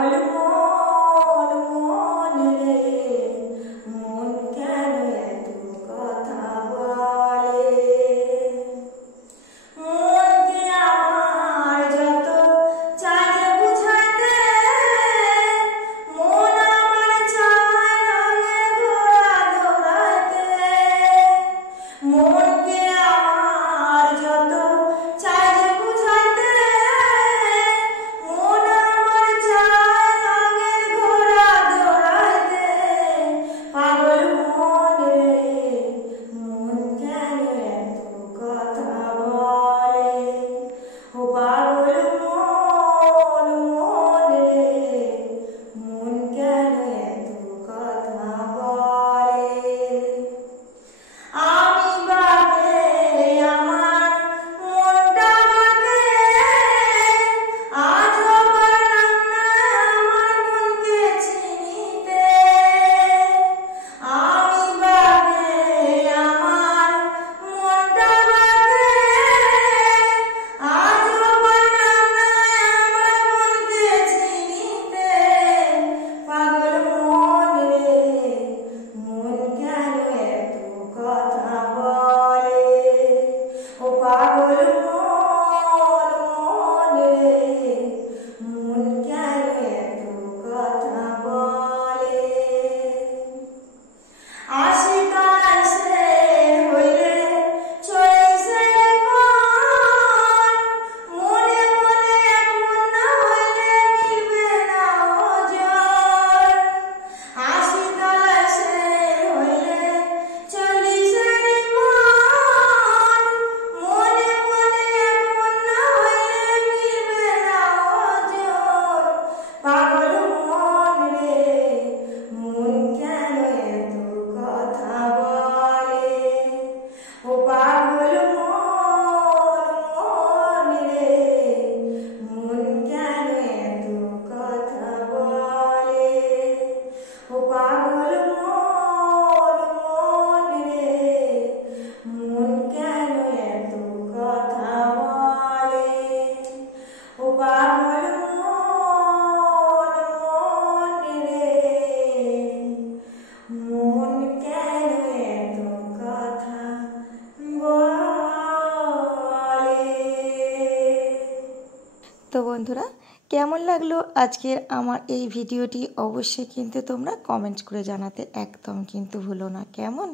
পাগল মন মন রে, মন কেন এত কথা বলে। মনকে আমার যত চাই বুঝাতে, মন আমার চায় রঙের ঘোড়া দৌড়াতে। মনকে আমার যত চাই বুঝাতে, মন আমার চায় রঙের ঘোড়া দৌড়াতে। পাগল মন রে, মন কেন এত কথা বলে। ও পাগল মন মন রে, মন কেন এত কথা বলে। আমি বাকে আমার মনটা বাকে, আজও পারলাম না আমার মনকে চিনিতে। আমি বাকে আমার মনটা বাকে, আজও পারলাম না আমার মনকে চিনিতে। পাগল মন রে, মন কেন এত কথা বলে। ও পাগল মন মন রে, মন কেন এত কথা বলে। আশিকা এসে হইলে চলিছে মন, মনে মনে এক মন না হইলে মিলবে না ওজন। আশিকা এসে হইলে চলিছে মন, মনে মনে এক মন না হইলে মিলবে না ওজন। পাগল মন রে, মন কেন এত কথা বলে। ও পাগল মন মন রে, মন কেন এত কথা বলে। ও পাগল মন মন রে, মন কেন এত কথা বলে। ও পাগল মন মন রে, মন কেন এত কথা বলে। তো বন্ধুরা, কেমন লাগলো আজকের আমার এই ভিডিওটি অবশ্যই কিন্তু তোমরা কমেন্ট করে জানাতে একদম কিন্তু ভুলো না, কেমন।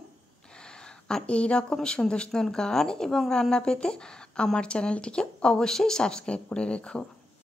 আর এই রকম সুন্দর সুন্দর গান এবং রান্না পেতে আমার চ্যানেলটিকে অবশ্যই সাবস্ক্রাইব করে রেখো।